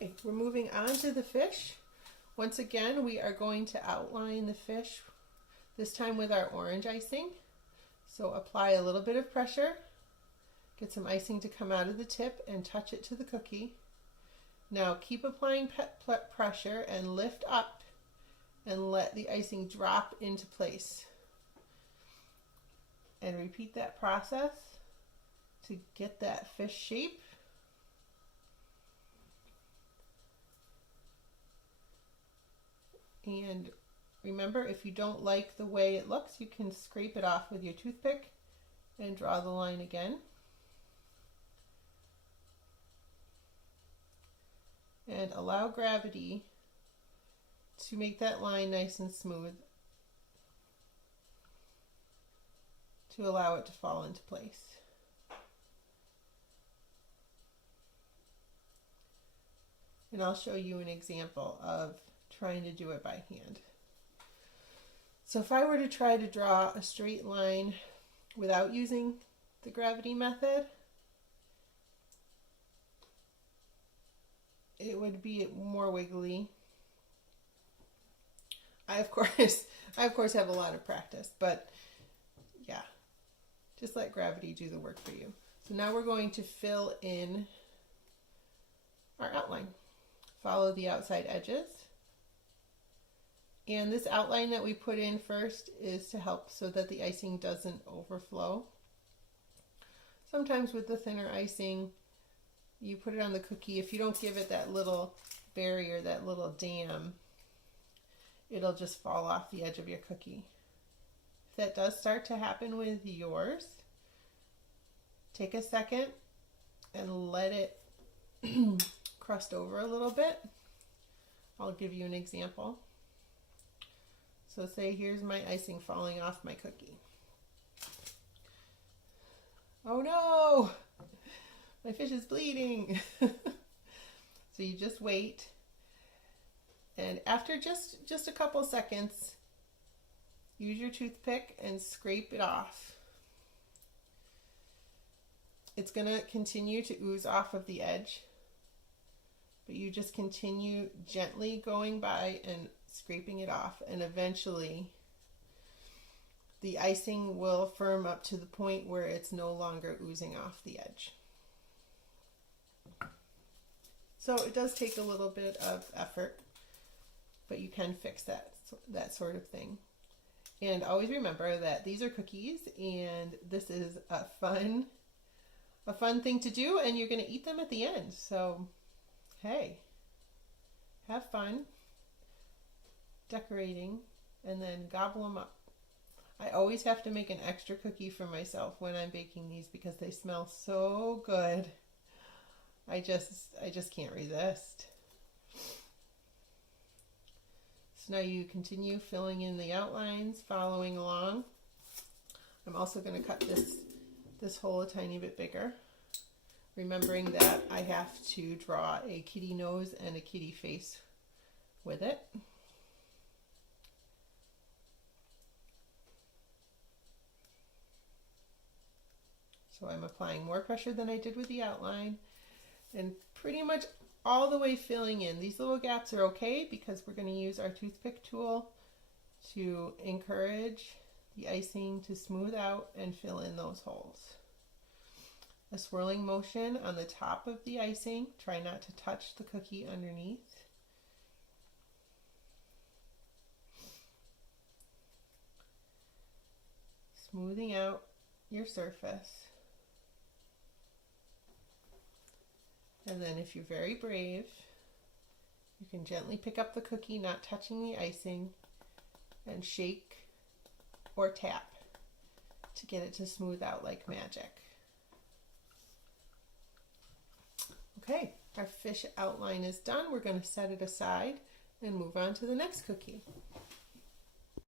Okay, we're moving on to the fish. Once again, we are going to outline the fish, this time with our orange icing. So apply a little bit of pressure, get some icing to come out of the tip and touch it to the cookie. Now keep applying pressure and lift up and let the icing drop into place. And repeat that process to get that fish shape. And remember, if you don't like the way it looks, you can scrape it off with your toothpick and draw the line again. And allow gravity to make that line nice and smooth, to allow it to fall into place. And I'll show you an example of trying to do it by hand. So if I were to try to draw a straight line without using the gravity method, it would be more wiggly. I of course have a lot of practice, but yeah, just let gravity do the work for you. So now we're going to fill in our outline. Follow the outside edges. And this outline that we put in first is to help so that the icing doesn't overflow. Sometimes with the thinner icing, you put it on the cookie. If you don't give it that little barrier, that little dam, it'll just fall off the edge of your cookie. If that does start to happen with yours, take a second and let it crust over a little bit. I'll give you an example. So say here's my icing falling off my cookie. Oh no! My fish is bleeding. So you just wait. And after just a couple seconds, use your toothpick and scrape it off. It's going to continue to ooze off of the edge, but you just continue gently going by and scraping it off, and eventually the icing will firm up to the point where it's no longer oozing off the edge. So it does take a little bit of effort, but you can fix that sort of thing. And always remember that these are cookies and this is a fun thing to do, and you're going to eat them at the end. So hey, have fun decorating and then gobble them up. I always have to make an extra cookie for myself when I'm baking these because they smell so good. I just can't resist. So now you continue filling in the outlines, following along. I'm also going to cut this hole a tiny bit bigger, remembering that I have to draw a kitty nose and a kitty face with it. So I'm applying more pressure than I did with the outline, and pretty much all the way filling in. These little gaps are okay because we're going to use our toothpick tool to encourage the icing to smooth out and fill in those holes. A swirling motion on the top of the icing. Try not to touch the cookie underneath. Smoothing out your surface. And then if you're very brave, you can gently pick up the cookie, not touching the icing, and shake or tap to get it to smooth out like magic. Okay, our fish outline is done. We're going to set it aside and move on to the next cookie.